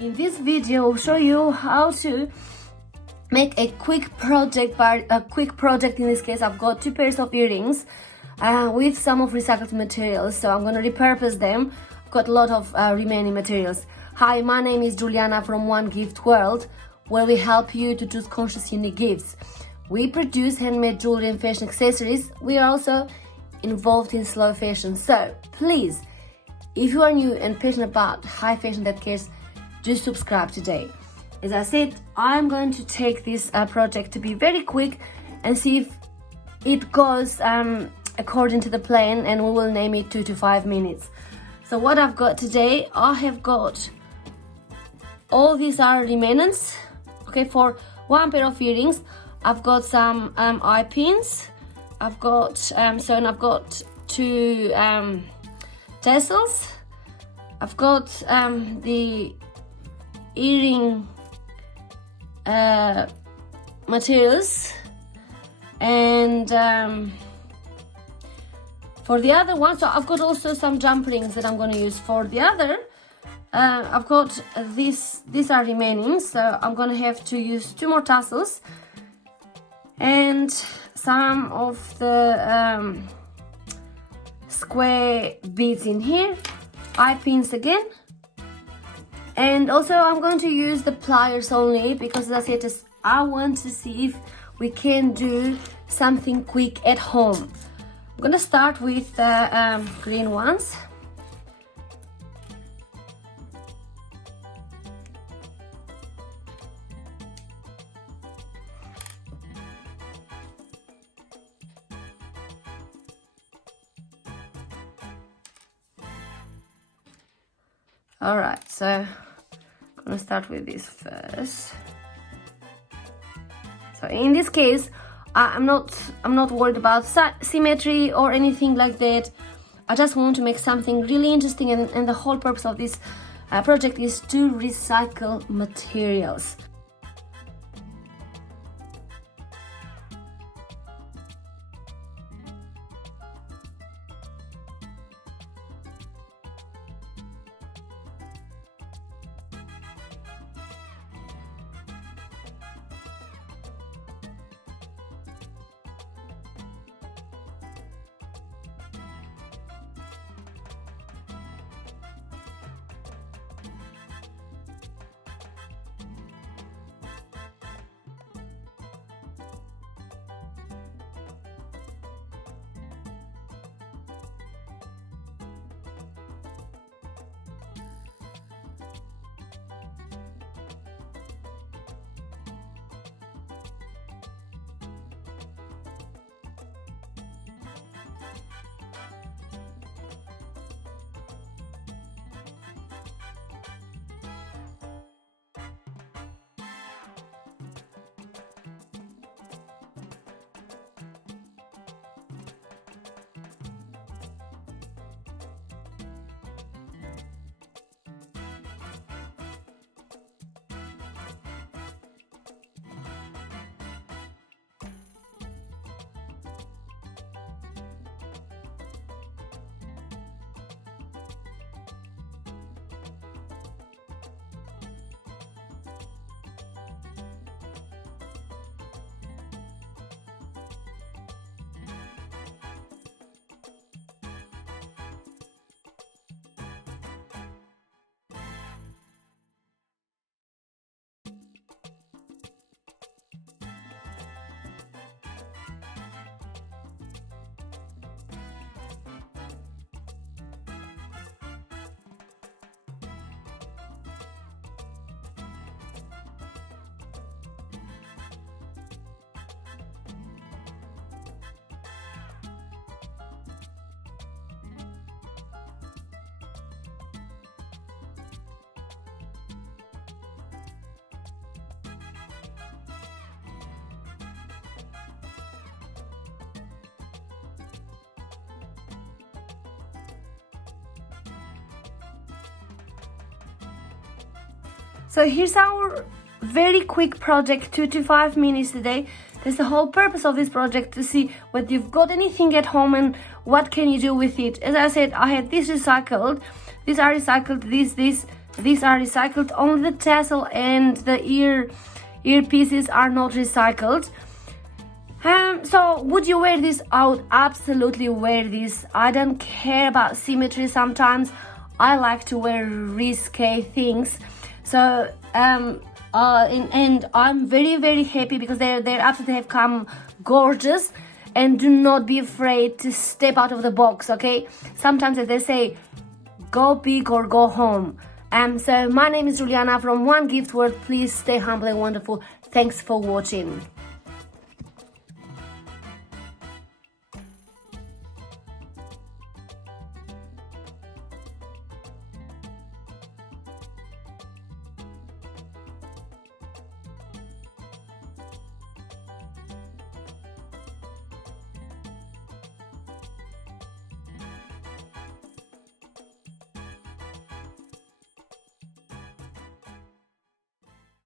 In this video, I'll show you how to make a quick project. In this case, I've got 2 pairs of earrings with some of recycled materials, so I'm going to repurpose them. I've got a lot of remaining materials. Hi, my name is Juliana from One Gift World, where we help you to choose conscious, unique gifts. We produce handmade jewelry and fashion accessories. We are also involved in slow fashion, so please, if you are new and passionate about high fashion that cares, just subscribe today. As I said, I'm going to take this project to be very quick and see if it goes according to the plan, and we will name it 2 to 5 minutes. So what I've got today, I have got all these are remainants. Okay, for 1 pair of earrings, I've got some eye pins. I've got and I've got 2 tassels. I've got the earring materials, and for the other one, so I've got also some jump rings that I'm going to use. For the other, I've got these are remaining, so I'm going to have to use 2 more tassels and some of the square beads in here, eye pins again. And also I'm going to use the pliers only because, as I said, I want to see if we can do something quick at home. I'm going to start with the green ones. Alright, so I'm gonna start with this first. So in this case, I'm not worried about symmetry or anything like that. I just want to make something really interesting, and the whole purpose of this project is to recycle materials. So here's our very quick project, 2 to 5 minutes today. That's the whole purpose of this project, to see whether you've got anything at home and what can you do with it. As I said, I had this recycled, these are recycled, this, these are recycled. Only the tassel and the earpieces are not recycled. So would you wear this? I would absolutely wear this. I don't care about symmetry. Sometimes I like to wear risque things. So and I'm very happy because they absolutely have come gorgeous. And do not be afraid to step out of the box, okay? Sometimes they say go big or go home. So my name is Juliana from One Gift World. Please stay humble and wonderful. Thanks for watching.